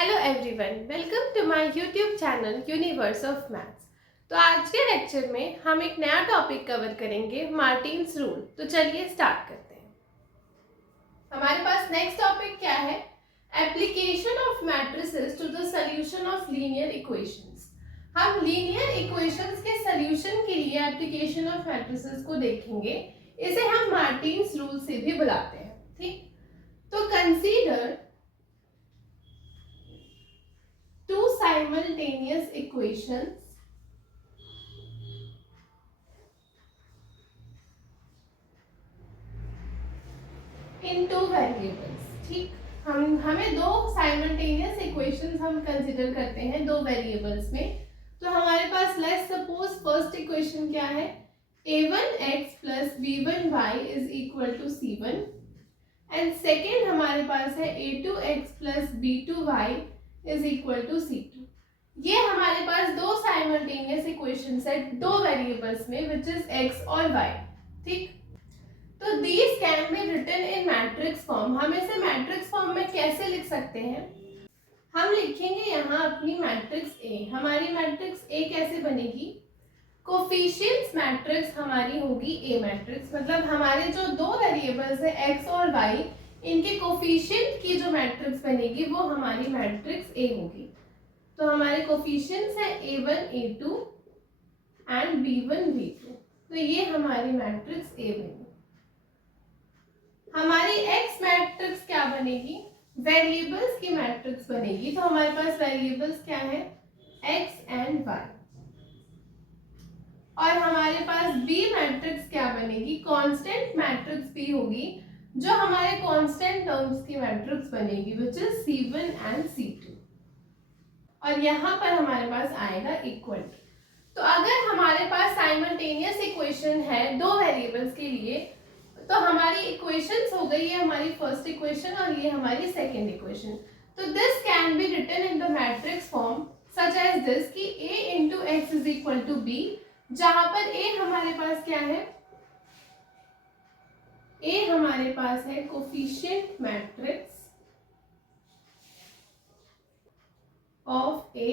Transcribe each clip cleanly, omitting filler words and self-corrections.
Hello everyone, welcome to my YouTube channel universe of maths. तो आज के lecture में हम एक नया टॉपिक कवर करेंगे, मार्टिन्स रूल। तो चलिए स्टार्ट करते हैं। हमारे पास नेक्स्ट टॉपिक क्या है? Application of matrices to the solution of linear equations. हम लीनियर इक्वेशंस के सॉल्यूशन के लिए एप्लीकेशन ऑफ मैट्रिसेस को देखेंगे। इसे हम मार्टिन्स रूल से भी बुलाते हैं। ठीक, तो consider two simultaneous equations in two variables। ठीक, हमें दो साइमल्टेनियस इक्वेशंस हम कंसिडर करते हैं दो वेरिएबल्स में। तो हमारे पास लेट्स सपोज फर्स्ट इक्वेशन क्या है? a1x plus b1y is equal to c1 and second हमारे पास है a2x plus b2y is equal to c2। ये हमारे पास दो साइमल्टेनियस इक्वेशंस है दो वेरिएबल्स में, विच इज x और y। ठीक, तो these can be written in matrix form. हम इसे मैट्रिक्स फॉर्म में कैसे लिख सकते हैं? हम लिखेंगे यहाँ अपनी मैट्रिक्स A। हमारी मैट्रिक्स A कैसे बनेगी? कोफिशिएंट्स मैट्रिक्स हमारी होगी A मैट्रिक्स, मतलब हमारे जो दो वेरिएबल्स है x और y, इनके कोफिशिएंट की जो मैट्रिक्स बनेगी वो हमारी मैट्रिक्स A होगी। तो हमारे कोफिशिएंट्स है a1 a2 and b1 b2। तो ये हमारी मैट्रिक्स A बनेगी। हमारी x मैट्रिक्स क्या बनेगी? वेरिएबल्स की मैट्रिक्स बनेगी। तो हमारे पास वेरिएबल्स क्या है? x and y। और हमारे पास B मैट्रिक्स क्या बनेगी? कांस्टेंट मैट्रिक्स B होगी, जो हमारे कांस्टेंट टर्म्स की मैट्रिक्स बनेगी, which is c1 and c2। और यहाँ पर हमारे पास आएगा इक्वल। तो अगर हमारे पास साइमल्टेनियस इक्वेशन है दो वेरिएबल्स के लिए, तो हमारी इक्वेशंस हो गई, ये हमारी फर्स्ट इक्वेशन और ये हमारी सेकेंड इक्वेशन। तो this can be written in the matrix form such as this कि a into x is equal to b, जहां पर a हमारे पास क्या है? a हमारे पास है coefficient matrix of a,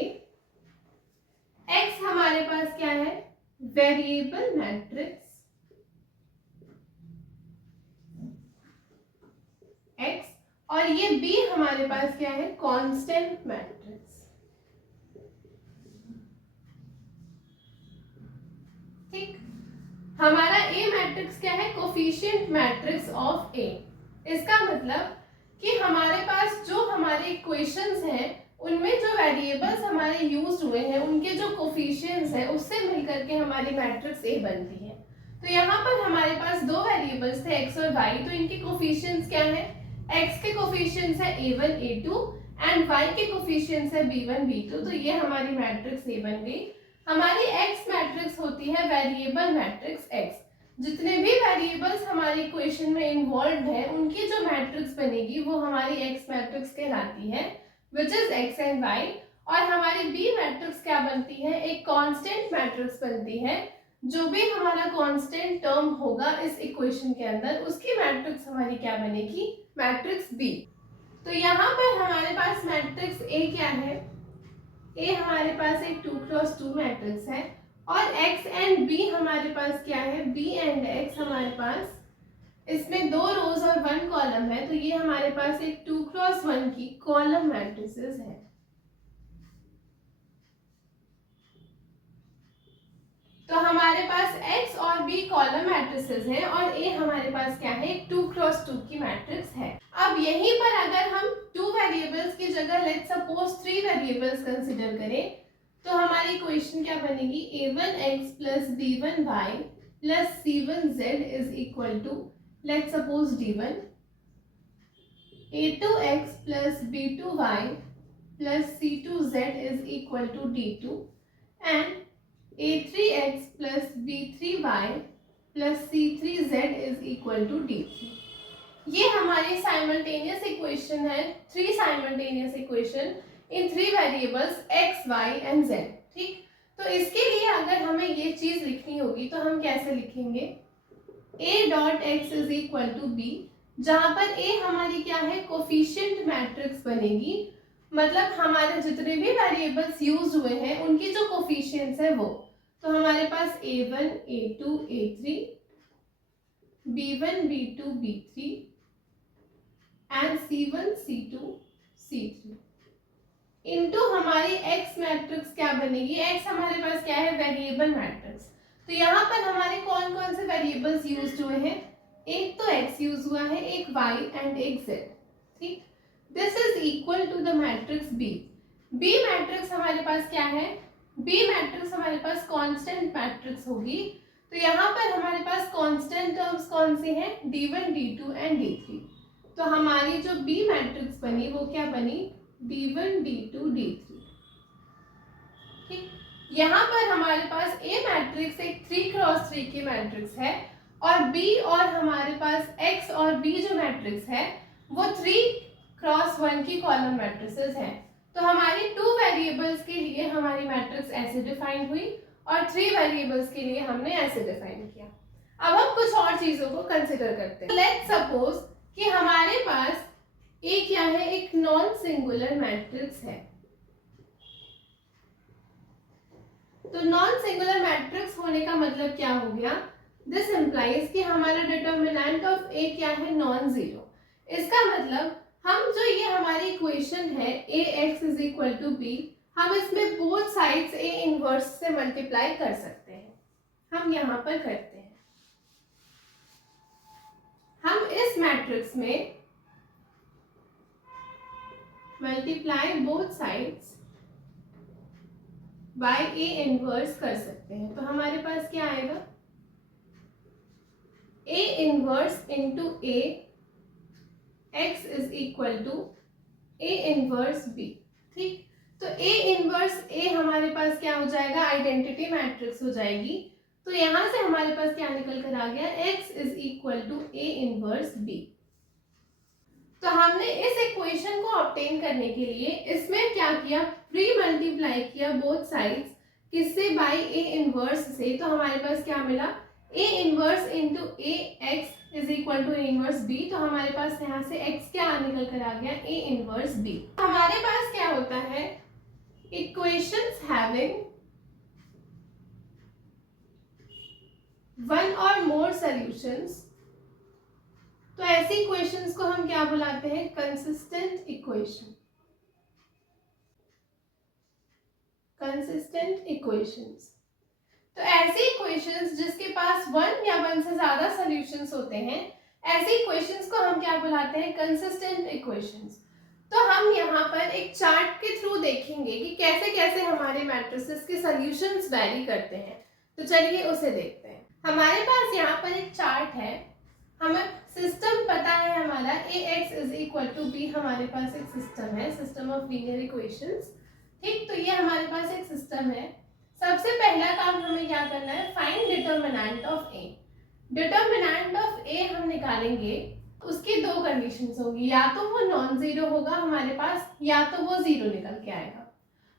x हमारे पास क्या है? वेरिएबल मैट्रिक्स x, और ये b हमारे पास क्या है? Constant matrix. ठीक, हमारा a मैट्रिक्स क्या है? Coefficient matrix of a। इसका मतलब कि हमारे पास जो हमारे इक्वेशंस हैं उनमें जो वेरिएबल्स हमारे यूज हुए हैं उनके जो कोफिशिएंट्स हैं उससे मिलकर के हमारी मैट्रिक्स A बनती है। तो यहाँ पर हमारे पास दो वेरिएबल्स थे x और y, तो इनके कोफिशिएंट्स क्या है? x के कोफिशिएंट्स है a1 a2 एंड y के कोफिशिएंट्स है b1 b2। तो ये हमारी मैट्रिक्स A बन गई। हमारी x मैट्रिक्स होती है वेरिएबल मैट्रिक्स x। जितने भी वेरिएबल्स हमारी इक्वेशन में इन्वॉल्व है उनकी जो मैट्रिक्स बनेगी वो हमारी x मैट्रिक्स कहलाती है, विच इज x एंड y। और हमारी b मैट्रिक्स क्या बनती है? एक कांस्टेंट मैट्रिक्स बनती है। जो भी हमारा कांस्टेंट टर्म होगा इस इक्वेशन के अंदर, उसकी मैट्रिक्स हमारी क्या बनेगी? Matrix b। तो यहाँ पर हमारे पास मैट्रिक्स A क्या है? A हमारे पास एक 2x2 मैट्रिक्स है, और x एंड b हमारे पास क्या है? b एंड x हमारे पास इसमें दो रोज और वन कॉलम है, तो ये हमारे पास एक 2x1 की कॉलम मैट्रिसेस है। तो हमारे पास x और b कॉलम मैट्रिसेस हैं और a हमारे पास क्या है? एक 2x2 की मैट्रिक्स है। अब यहीं पर अगर हम टू वेरिएबल्स की जगह let's suppose three variables consider करें, तो हमारी इक्वेशन क्या बनेगी? a1x plus b1y plus c1z is equal to let's suppose d1, a2x plus b2y plus c2z is equal to d2 and a3x plus b3y plus c3z is equal to d3। ये हमारी simultaneous equation है, three simultaneous equation in three variables x, y and z। ठीक, तो इसके लिए अगर हमें ये चीज लिखनी होगी तो हम कैसे लिखेंगे? a dot x is equal to b, जहां पर a हमारी क्या है? कोफिशिएंट मैट्रिक्स बनेगी, मतलब हमारे जितने भी वेरिएबल्स यूज हुए हैं उनकी जो कोफिशिएंट्स है वो, तो हमारे पास a1 a2 a3 b1 b2 b3 and c1 c2 c3 into हमारी x मैट्रिक्स क्या बनेगी, x हमारे पास क्या है, वेरिएबल मैट्रिक्स। तो यहाँ पर हमारे कौन कौन से वेरिएबल्स यूज हुए हैं, एक तो x यूज हुआ है, एक y एंड एक z। ठीक, this is equal to the matrix b। b matrix हमारे पास क्या है, b मैट्रिक्स हमारे पास कांस्टेंट मैट्रिक्स होगी। तो यहाँ पर हमारे पास कांस्टेंट टर्म्स कौन से हैं, d1 d2 एंड d3। तो हमारी जो b मैट्रिक्स बनी वो क्या बनी, d1 d2 d3। ठीक, यहाँ पर हमारे पास a मैट्रिक्स एक 3x3 की मैट्रिक्स है और b और हमारे पास x और b जो मैट्रिक्स है वो 3x1 की कॉलम मैट्रिसेस हैं। तो हमारी 2 वेरिएबल्स के लिए हमारी मैट्रिक्स ऐसे डिफाइन हुई और 3 वेरिएबल्स के लिए हमने ऐसे डिफाइन किया। अब हम कुछ और चीजों को कंसिडर करते हैं। लेट्स सपोज कि हमारे पास एक क्या है, एक नॉन सिंगुलर मैट्रिक्स है। तो नॉन सिंगुलर मैट्रिक्स होने का मतलब क्या हो गया, दिस इंप्लाइज कि हमारा डिटर्मिनेंट ऑफ ए क्या है, नॉन जीरो। इसका मतलब हम जो ये हमारी इक्वेशन है ax is equal to b, हम इसमें बोथ साइड्स a इनवर्स से मल्टीप्लाई कर सकते हैं। हम यहाँ पर करते हैं, हम इस मैट्रिक्स में multiply both sides by a inverse कर सकते हैं। तो हमारे पास क्या आएगा, a inverse into a x is equal to a inverse b। ठीक, तो a इनवर्स a हमारे पास क्या हो जाएगा, आइडेंटिटी मैट्रिक्स हो जाएगी। तो यहां से हमारे पास क्या निकल कर आ गया, x is equal to a inverse b। तो हमने इस इक्वेशन को ऑब्टेन करने के लिए इसमें क्या किया, प्री मल्टीप्लाई किया बोथ साइड्स, किससे, बाय a इनवर्स से। तो हमारे पास क्या मिला, a inverse into a x is equal to a inverse b। तो हमारे पास यहाँ से x क्या निकल कर आ गया, a इनवर्स b। हमारे पास क्या होता है, इक्वेशंस हैविंग वन और मोर सॉल्यूशंस। तो ऐसी इक्वेशंस को हम क्या बुलाते हैं, कंसिस्टेंट इक्वेशन। कंसिस्टेंट इक्वेशंस, तो ऐसी इक्वेशंस जिसके पास वन या वन से ज्यादा सॉल्यूशंस होते हैं, ऐसी इक्वेशंस को हम क्या बुलाते हैं, कंसिस्टेंट इक्वेशंस। तो हम यहाँ पर एक चार्ट के थ्रू देखेंगे कि कैसे कैसे हमारे मैट्रिसेस के सॉल्यूशंस वैरी करते हैं। तो चलिए उसे देखते हैं। हमारे पास यहाँ पर एक चार्ट है, हमें सिस्टम पता है हमारा ax is equal to b, हमारे पास एक सिस्टम है, सिस्टम ऑफ लीनियर इक्वेशंस। ठीक, तो ये हमारे पास एक सिस्टम है। सबसे पहला काम हमें क्या करना है, find determinant of a। Determinant of a हम निकालेंगे, उसकी 2 कंडीशंस होगी, या तो वो नॉन जीरो होगा हमारे पास, या तो वो जीरो निकल के आएगा।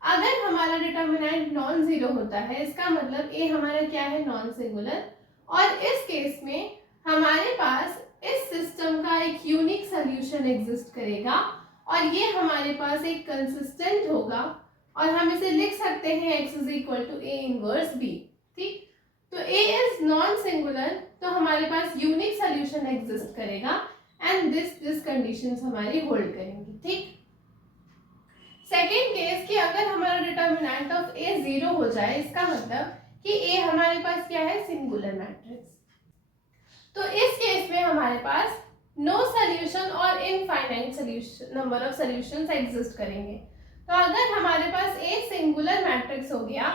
अगर हमारा डिटर्मिनेंट नॉन जीरो होता है, इसका मतलब a हमारा क्या है, नॉन सिंगुलर। और इस केस में हमारे पास इस सिस्टम का एक यूनिक सॉल्यूशन एग्जिस्ट करेगा और ये हमारे पास एक कंसिस्टेंट होगा और हम इसे लिख सकते हैं x is equal to a inverse b। ठीक, तो a इज नॉन सिंगुलर, तो हमारे पास यूनिक सॉल्यूशन एग्जिस्ट करेगा एंड दिस कंडीशंस हमारी होल्ड करेंगी। ठीक, सेकेंड केस कि अगर हमारा डिटर्मिनेंट ऑफ a जीरो हो जाए, इसका मतलब कि a हमारे पास क्या है, सिंगुलर मैट्रिक्स। तो इस केस में हमारे पास नो सॉल्यूशन और infinite solution, number of solutions exist करेंगे। तो अगर हमारे पास एक सिंगुलर मैट्रिक्स हो गया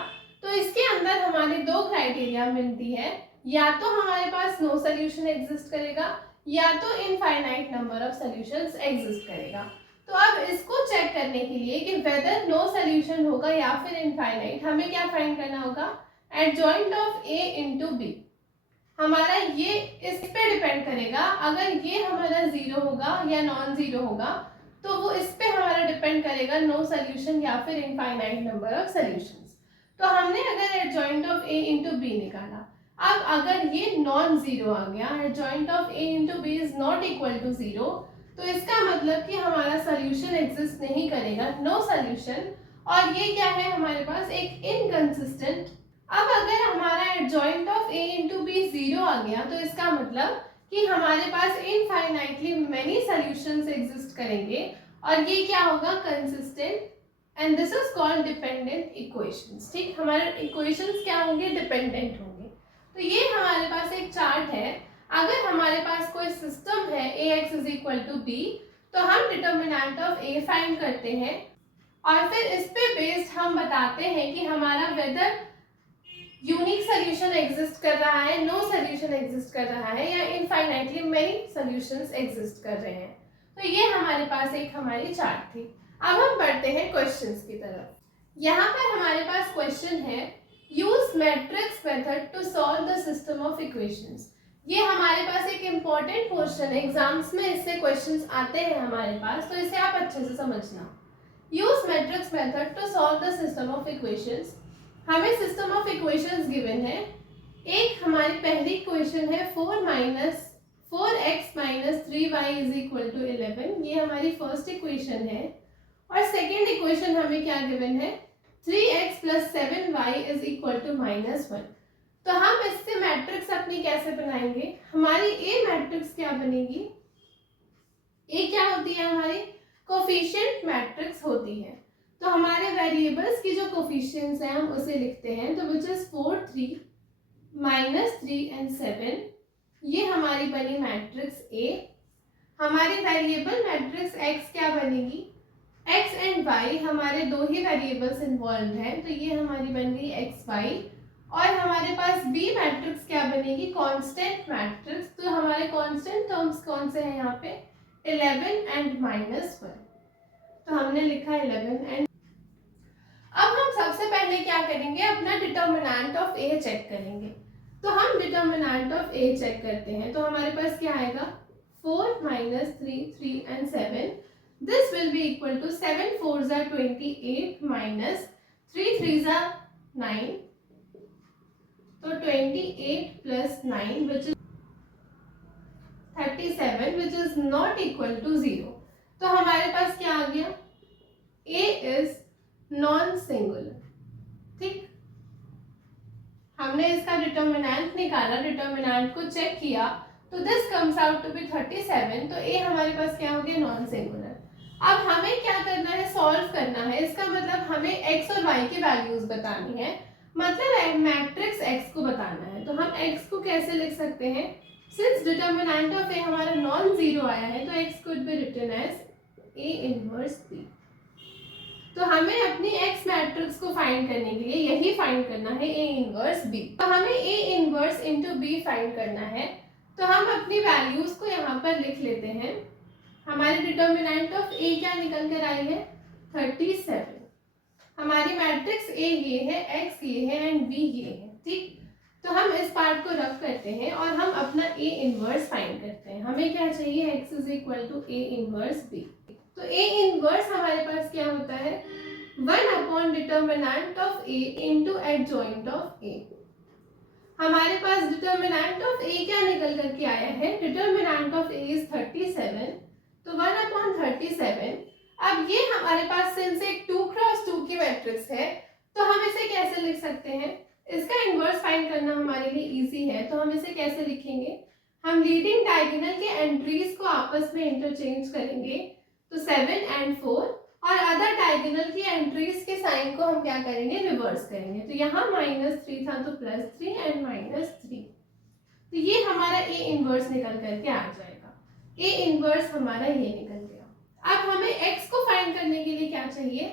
तो इसके अंदर हमारे 2 क्राइटेरिया मिलती है, या तो हमारे पास नो सॉल्यूशन एग्जिस्ट करेगा या तो infinite number of solutions exist करेगा। तो अब इसको चेक करने के लिए कि वेदर नो सॉल्यूशन होगा या फिर इनफाइनाइट, हमें क्या फाइंड करना होगा, adjoint of a into b. हमारा ये इस पे डिपेंड करेगा, अगर ये हमारा जीरो होगा या नॉन जीरो होगा तो वो इस पे हमारा डिपेंड करेगा, नो सॉल्यूशन या फिर इनफाइनाइट नंबर ऑफ सॉल्यूशंस। तो हमने अगर adjoint of a into b निकाला, अब अगर ये नॉन जीरो आ गया, adjoint of a into b is not equal to zero, तो इसका मतलब कि हमारा सोल्यूशन एग्जिस्ट नहीं करेगा, नो सोल्यूशन। और ये क्या है हमारे पास, एक इनकंसिस्टेंट। अब अगर हमारा adjoint of a into b 0 आ गया तो इसका मतलब कि हमारे पास इनफाइनाइटली मेनी सॉल्यूशंस एग्जिस्ट करेंगे और ये क्या होगा, consistent, and this is called dependent equations. ठीक, हमारे इक्वेशंस क्या होंगे, डिपेंडेंट होंगे। तो ये हमारे पास एक चार्ट है। अगर हमारे पास कोई सिस्टम है ax is equal to b, तो हम डिटर्मिनेंट ऑफ a फाइंड करते हैं और फिर इस पे बेस्ड हम बताते हैं कि हमारा वेदर यूनिक सोल्यूशन एग्जिस्ट कर रहा है, नो सोल्यूशन एग्जिस्ट कर रहा है, या इनफाइनाइटली मेनी सॉल्यूशंस एग्जिस्ट कर रहे हैं। तो ये हमारे पास एक हमारी चार्ट थी। अब हम बढ़ते हैं क्वेश्चंस की तरफ। यहाँ पर हमारे पास क्वेश्चन है, use matrix method to solve the system of equations. ये हमारे पास एक इम्पॉर्टेंट पोर्शन है, एग्जाम्स में इससे क्वेश्चंस आते हैं हमारे पास, तो इसे आप अच्छे से समझना। Use matrix method to solve the system of equations. हमें सिस्टम ऑफ इक्वेशंस गिवन है। एक हमारी पहली इक्वेशन है 4x minus 3y is equal to 11, ये हमारी फर्स्ट इक्वेशन है। और सेकेंड इक्वेशन हमें क्या गिवन है, 3x plus 7y is equal to -1। तो हम इससे मैट्रिक्स अपनी कैसे बनाएंगे, हमारी ए मैट्रिक्स क्या बनेगी, ए क्या होती है हमारी, कोफिशिएंट मैट्रिक्स होती है। तो हमारे वेरिएबल्स की जो कोफिशिएंट्स हैं हम उसे लिखते हैं, तो विच इज 4, 3, -3 एंड 7, ये हमारी बनी मैट्रिक्स ए। हमारी वेरिएबल मैट्रिक्स x क्या बनेगी, x एंड y, हमारे दो ही वेरिएबल्स इन्वॉल्व हैं, तो ये हमारी बन गई x y। और हमारे पास b मैट्रिक्स क्या बनेगी, कांस्टेंट मैट्रिक्स। तो हमारे कांस्टेंट टर्म्स कौन से हैं यहाँ पे, 11 एंड -1, तो हमने लिखा 11 एंड। अब हम सबसे पहले क्या करेंगे, अपना डिटर्मिनेंट ऑफ a चेक करेंगे। तो हम डिटर्मिनेंट ऑफ a चेक करते हैं, तो हमारे पास क्या आएगा, 4 -3, 3 and 7, this will be equal to 7 4s are 28 minus 3 3s are 9, तो 28 plus 9 which is 37 which is not equal to 0। तो हमारे पास क्या आ गया, a is नॉन सिंगुलर। ठीक, हमने इसका डिटर्मिनेंट निकाला, डिटर्मिनेंट को चेक किया, तो this comes out to be 37, तो a हमारे पास क्या हो गया, नॉन सिंगुलर। अब हमें क्या करना है, सॉल्व करना है। इसका मतलब हमें x और y की वैल्यूज बतानी है, मतलब मैट्रिक्स x को बताना है। तो हम x को कैसे लिख सकते हैं, सिंस डिटर्मिनेंट ऑफ a हमारा नॉन जीरो आया है, तो x could be written as a inverse b। तो हमें अपनी x मैट्रिक्स को फाइंड करने के लिए यही फाइंड करना है, a इनवर्स b। तो हमें a inverse into b find करना है, तो हम अपनी वैल्यूज को यहाँ पर लिख लेते हैं। हमारी डिटर्मिनेंट ऑफ a क्या निकल कर आई है, 37। हमारी मैट्रिक्स a ये है, x ये है एंड b ये है। ठीक, तो हम इस पार्ट को रफ करते हैं और हम अपना a इनवर्स फाइंड करते हैं। हमें क्या चाहिए, x is equal to a inverse b। तो a इनवर्स हमारे पास क्या होता है, 1 upon determinant of a into adjoint of a। हमारे पास डिटर्मिनेंट ऑफ a क्या निकल करके आया है, डिटर्मिनेंट ऑफ a इज 37, तो 1 अपॉन 37। अब ये हमारे पास सिंस एक 2 क्रॉस 2 की मैट्रिक्स है, तो हम इसे कैसे लिख सकते हैं, इसका इनवर्स फाइंड करना हमारे लिए इजी है, तो हम इसे कैसे लिखेंगे, हम लीडिंग डायगोनल के एंट्रीज को आपस में इंटरचेंज करेंगे, तो 7 एंड 4, और अदर डायगोनल की एंट्रीज के साइन को हम क्या करेंगे, रिवर्स करेंगे। तो यहाँ -3 था तो +3 एंड -3, तो ये हमारा a इनवर्स निकल करके आ जाएगा। a इनवर्स हमारा ये निकल गया। अब हमें x को फाइंड करने के लिए क्या चाहिए,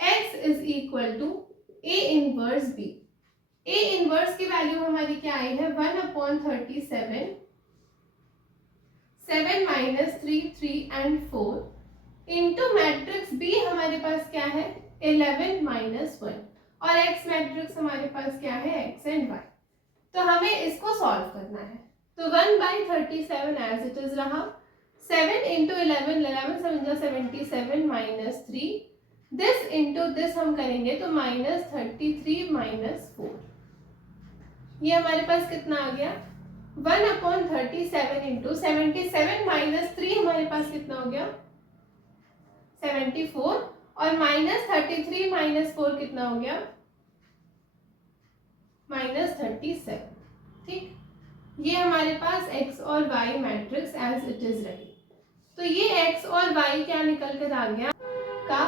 x is equal to a inverse b। a inverse की वैल्यू हमारी क्या आई है, 1 upon 37, 7 -3, 3 and 4 into matrix b हमारे पास क्या है, 11 -1, और x मैट्रिक्स हमारे पास क्या है, x एंड y। तो हमें इसको सॉल्व करना है, तो 1/37 एज इट इज रहा, 7 इंटू 11, 11 7 77 -3, दिस इंटू दिस हम करेंगे तो -33 -4, ये हमारे पास कितना आ गया, 1/37 इंटू 77 माइनस 3 हमारे पास कितना हो गया 74 और माइनस 33 माइनस 4 कितना हो गया -37। ठीक, ये हमारे पास x और y matrix as it is रही। तो ये x और y क्या निकल कर आ गया का,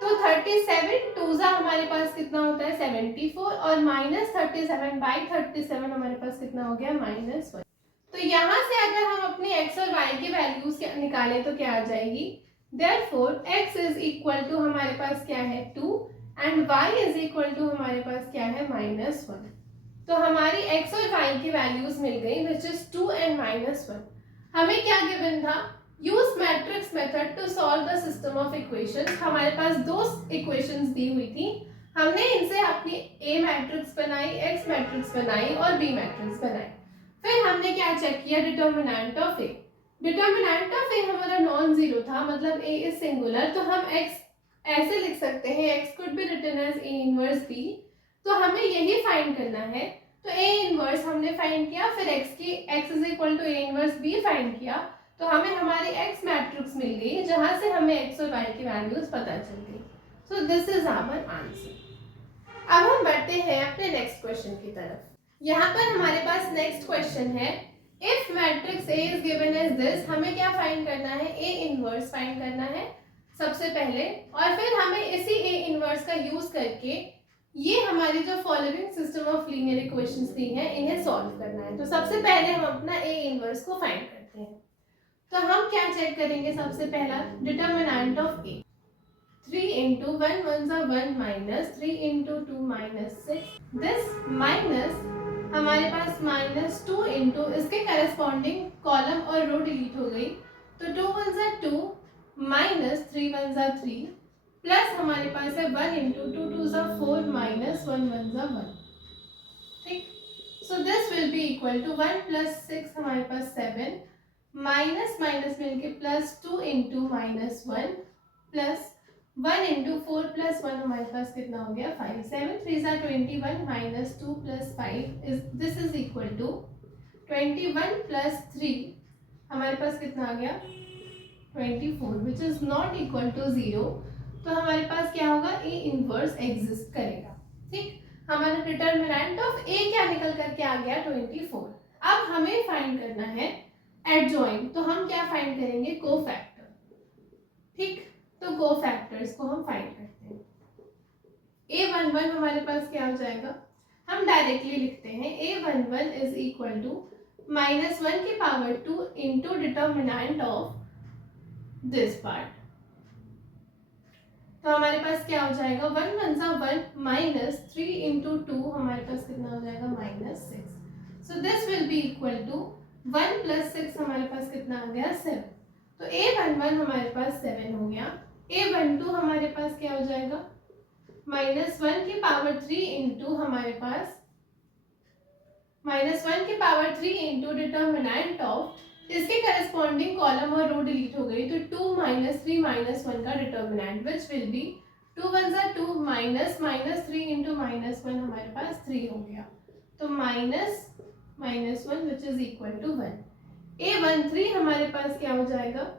तो 37 टूजा हमारे पास कितना होता है 74 और -37/37 हमारे पास कितना हो गया -1। तो यहाँ से अगर हम अपने x और y की वैल्यूज निकालें तो क्या आ जाएगी, therefore x is equal to हमारे पास क्या है 2 and y is equal to हमारे पास क्या है -1। तो हमारी x और y की वैल्यूज मिल गई विच इज 2 एंड -1। हमें क्या गिवन था, use matrix method to solve the system of equations. हमारे पास दो इक्वेशंस दी हुई थी, हमने इनसे अपनी a मैट्रिक्स बनाई, x मैट्रिक्स बनाई और b मैट्रिक्स बनाई। फिर हमने क्या चेक किया, determinant of a। Determinant of a हमारा नॉन जीरो था, मतलब a इज सिंगुलर, तो हम x ऐसे लिख सकते हैं, x could be written as a inverse b। तो हमें यही फाइंड करना है, तो a इनवर्स हमने फाइंड किया, फिर x is equal to a inverse b find किया, तो हमें हमारी x मैट्रिक्स मिल गई जहां से हमें x और y की वैल्यूज पता चल गई। So this is our answer. अब हम बढ़ते हैं अपने नेक्स्ट क्वेश्चन की तरफ। यहाँ पर हमारे पास नेक्स्ट क्वेश्चन है, if matrix A is given as this, हमें क्या फाइंड करना है, A इनवर्स फाइंड करना है सबसे पहले, और फिर हमें इसी A इनवर्स का यूज करके ये हमारी जो following system of linear equations दी हैं इन्हें सॉल्व करना है। तो सबसे पहले हम अपना A इनवर्स को फाइंड करते हैं। तो हम क्या चेक करेंगे, सबसे पहला determinant of A, 3 into 1 1s are 1 minus 3 into 2 minus 6, this minus हमारे पास -2 into इसके करस्पॉन्डिंग कॉलम और रो डिलीट हो गई, तो 2 1s are 2 minus 3 1s are 3 plus हमारे पास है 1 into 2 2s are 4 minus 1 1s are 1। ठीक, so this will be equal to 1 plus 6 हमारे पास 7 माइनस माइनस मिलके +2 into -1 प्लस 1 into 4 plus 1 हमारे पास कितना हो गया 5, 7 3s are 21 minus 2 plus 5 is this is equal to 21 plus 3 हमारे पास कितना आ गया 24 which is not equal to 0। तो हमारे पास क्या होगा, A इनवर्स एग्जिस्ट करेगा। ठीक, हमारा डिटर्मिनेंट ऑफ A क्या निकल करके आ गया 24। अब हमें फाइंड करना है एडजॉइन, तो हम क्या फाइंड करेंगे, कोफैक्टर। ठीक, तो कोफैक्टर्स को हम फाइंड करते हैं। A11 हमारे पास क्या हो जाएगा, हम डायरेक्टली लिखते हैं A11 इज इक्वल टू -1 की power 2 into determinant of this part. तो हमारे पास क्या हो जाएगा 1 1s are 1 minus 3 into 2 हमारे पास कितना हो जाएगा -6। So this will be equal to 1 plus 6 हमारे पास कितना आ गया 7। तो A11 हमारे पास 7 हो गया। A12 हमारे पास क्या हो जाएगा -1 की पावर 3 इंटू हमारे पास -1 की पावर 3 इंटू डिटर्मिनेंट ऑफ, इसके करस्पॉन्डिंग कॉलम और रो डिलीट हो गई, तो 2 - 3 - 1 का determinant which will B 2 1s are 2 minus 3 into -1 हमारे पास 3 हो गया, तो -1 which is equal to 1। A13 हमारे पास क्या हो जाएगा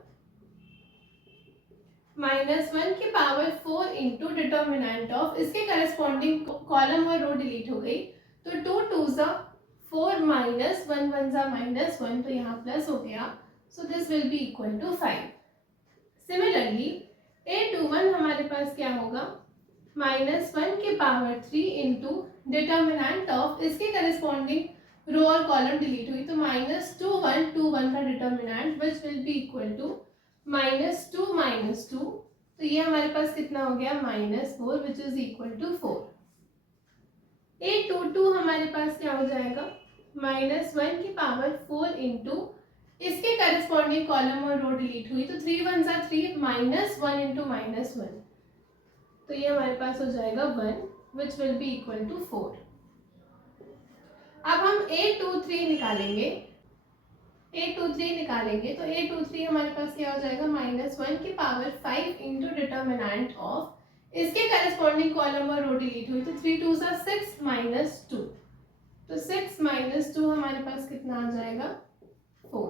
-1 की पावर 4 इंटू डिटर्मिनेंट ऑफ, इसके करस्पॉन्डिंग कॉलम और रो डिलीट हो गई, तो 2 2s are 4 minus 1 1s are -1, तो यहाँ प्लस हो गया, so this will be equal to 5। Similarly A21 हमारे पास क्या होगा -1 की पावर 3 इंटू डिटर्मिनेंट ऑफ, इसके करस्पॉन्डिंग रो और कॉलम डिलीट हुई, तो -2 1 2 1 का determinant which will be equal to -2 -2, तो ये हमारे पास कितना हो गया -4 which is equal to 4। A22 हमारे पास क्या हो जाएगा -1 की पावर 4 इंटू, इसके करस्पॉन्डिंग कॉलम और रो डिलीट हुई, तो 3 1s are 3 -1 इंटू -1, तो ये हमारे पास हो जाएगा 1 which will be equal to 4। अब हम A23 निकालेंगे, तो A23 हमारे पास क्या हो जाएगा -1 की पावर 5 इंटू डिटर्मिनेंट ऑफ, इसके करस्पॉन्डिंग कॉलम और रो डिलीट हुई, तो 3 2s are 6 -2, तो 6 माइनस 2 हमारे पास कितना आ जाएगा 4,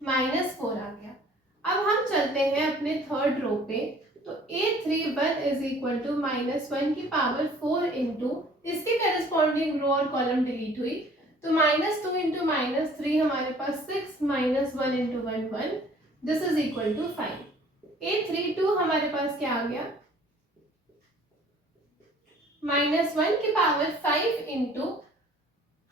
-4 आ गया। अब हम चलते हैं अपने थर्ड रो पे, तो A31 इज इक्वल टू -1 की पावर 4 इंटू इसके करस्पॉन्डिंग रो और कॉलम डिलीट हुई, तो -2 इंटू -3 हमारे पास 6 -1 into 1 1, this is equal to 5। A32 हमारे पास क्या आ गया -1 की पावर 5 इंटू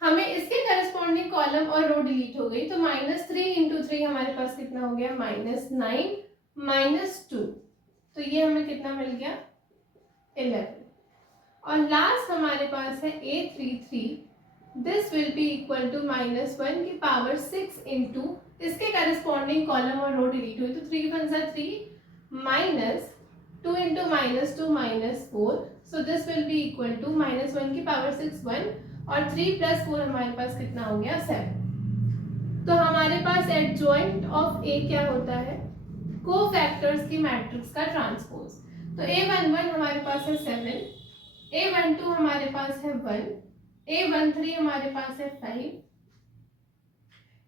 हमें इसके करस्पॉन्डिंग कॉलम और रो डिलीट हो गई, तो -3 इंटू 3 हमारे पास कितना हो गया -9 -2, तो ये हमें कितना मिल गया 11। और लास्ट हमारे पास है A33, this will be equal to -1 की पावर 6 इंटू इसके करस्पॉन्डिंग कॉलम और रो डिलीट हुई, तो 3 1 3 -2 into -2 -4, so this will be equal to -1 की पावर 6 1 और 3 + 4 हमारे पास कितना हो गया 7। तो हमारे पास एडजॉइंट ऑफ ए क्या होता है कोफैक्टर्स की मैट्रिक्स का ट्रांसपोज। तो A11 हमारे पास है 7, A12 हमारे पास है 1, A13 हमारे पास है 5,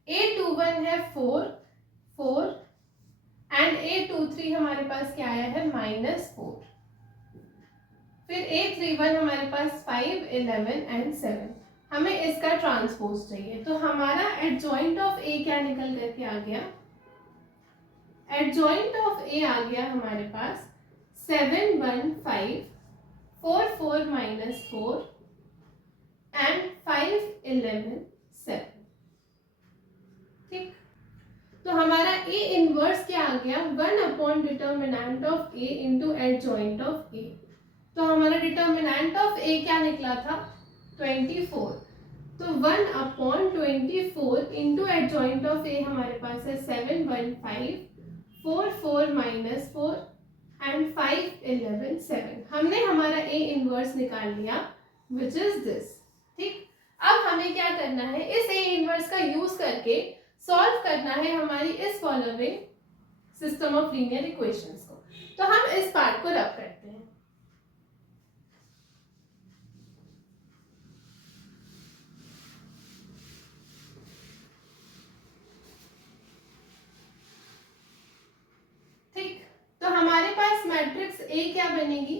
A21 है 4 एंड A23 हमारे पास क्या आया है -4। फिर A31 हमारे पास 5 11 एंड 7, हमें इसका ट्रांसपोज चाहिए। तो हमारा एडजॉइंट ऑफ ए क्या निकल करके आ गया, एडजॉइंट ऑफ ए आ गया हमारे पास 7 1 5 4 4 -4 एंड 5 11 7। ठीक, तो हमारा ए इनवर्स क्या आ गया 1 upon determinant of a into adjoint of a. तो हमारा डिटर्मिनेंट ऑफ ए क्या निकला था 24, तो 1 अपॉन 24 इंटू एडजॉइंट ऑफ ए हमारे पास है 7 1 5 4 4 -4 एंड 5 11 7। हमने हमारा ए इनवर्स निकाल लिया विच इज दिस। ठीक, अब हमें क्या करना है इस ए इनवर्स का यूज करके सॉल्व करना है हमारी इस following system of linear equations को। तो हम इस पार्ट को रब करते हैं। ठीक, तो हमारे पास मैट्रिक्स ए क्या बनेगी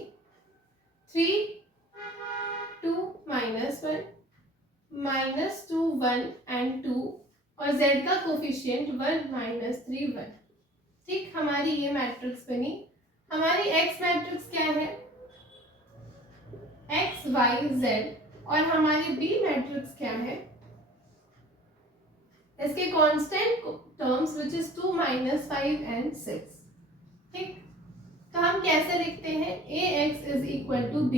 3 2 -1 -2 1 एंड 2 और z का कोफिशिएंट 1 -3 1। ठीक, हमारी ये मैट्रिक्स बनी। हमारी x मैट्रिक्स क्या है x y z, और हमारी b मैट्रिक्स क्या है इसके constant terms which is 2 -5 and 6। ठीक, तो हम कैसे लिखते हैं ax is equal to b,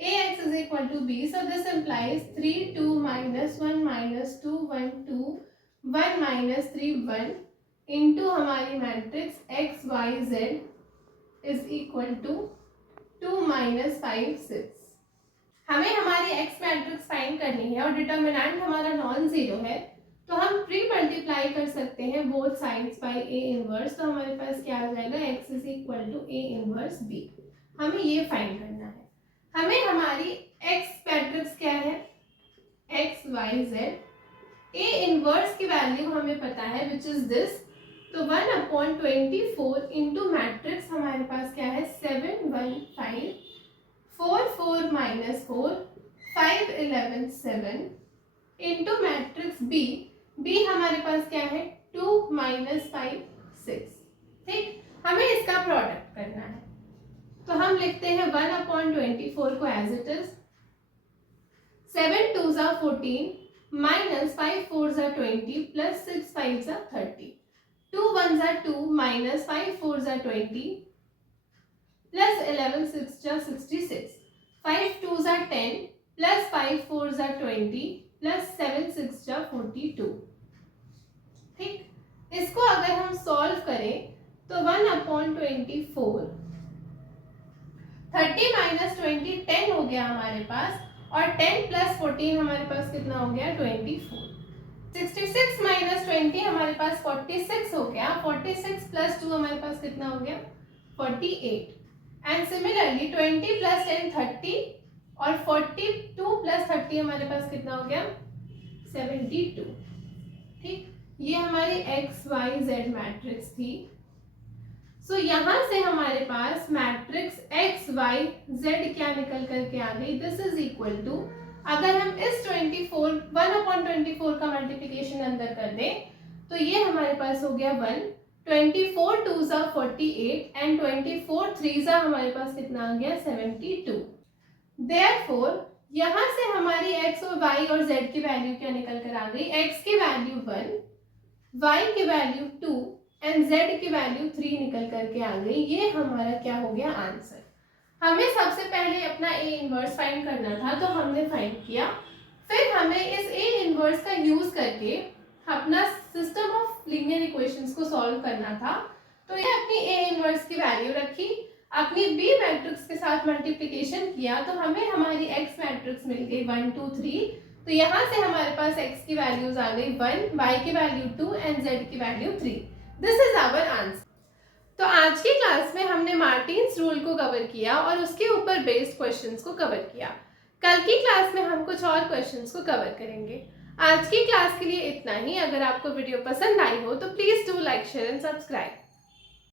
ax is equal to b, so this implies 3 2 -1 -2 1 2 1 -3 1 into हमारी matrix x y z is equal to 2 -5 6। हमें हमारी x मैट्रिक्स फाइंड करनी है और डिटर्मिनेंट हमारा नॉन जीरो है, तो हम प्री मल्टीप्लाई कर सकते हैं both sides by a inverse. तो हमारे पास क्या आ जाएगा x is equal to a inverse b। हमें ये फाइंड करना है। हमें हमारी x मैट्रिक्स क्या है x y z, a inverse की वैल्यू हमें पता है विच इज दिस, तो 1/24 इंटू मैट्रिक्स हमारे पास क्या है 7 1 5 4 4 -4 5 11 7 इंटू मैट्रिक्स b हमारे पास क्या है 2 -5 6। ठीक, हमें इसका प्रोडक्ट करना है, तो हम लिखते हैं 1/24 को as it is, 7 2 14 -5 4 20 plus 6 5 30, 2 1 2 -5 4 20 plus 11 6 66, 5 2 10 plus 5 4 20 plus 7 6 42। ठीक, इसको अगर हम सॉल्व करें तो 1/24 30 - 20 10 हो गया हमारे पास, और 10 + 14 हमारे पास कितना हो गया 24। 66 - 20 हमारे पास 46 हो गया, 46 + 2 हमारे पास कितना हो गया 48। एंड सिमिलरली 20 + 10 30 और 42 + 30 हमारे पास कितना हो गया 72। ठीक, ये हमारी एक्स वाई जेड मैट्रिक्स थी। सो यहाँ से हमारे पास मैट्रिक्स एक्स वाई जेड क्या निकल करके आ गई, दिस इज इक्वल टू, अगर हम इस 24 1/24 का मल्टीप्लिकेशन अंदर कर दें तो ये हमारे पास हो गया 1, 24 2s are 48 and 24 3s are हमारे पास कितना आ गया 72। देयरफॉर यहाँ से हमारी x और y और z की वैल्यू क्या निकल कर आ गई, x की वैल्यू 1, y की वैल्यू 2 एंड z की वैल्यू 3 निकल करके आ गई। ये हमारा क्या हो गया आंसर। हमें सबसे पहले अपना a इनवर्स फाइंड करना था तो हमने फाइंड किया, फिर हमें इस a इनवर्स का यूज करके अपना सिस्टम ऑफ लीनियर इक्वेशंस को सॉल्व करना था। तो ये अपनी a इनवर्स की वैल्यू रखी, अपनी b मैट्रिक्स के साथ मल्टीप्लिकेशन किया तो हमें हमारी x मैट्रिक्स मिल गई 1 2 3। तो यहाँ से हमारे पास x की वैल्यूज आ गई 1, y की वैल्यू 2 एंड z की value 3। This is our answer. तो आज की क्लास में हमने मार्टिन्स रूल को कवर किया और उसके ऊपर बेस्ड क्वेश्चंस को कवर किया। कल की क्लास में हम कुछ और क्वेश्चंस को कवर करेंगे। आज की क्लास के लिए इतना ही। अगर आपको वीडियो पसंद आई हो तो please do like share and subscribe.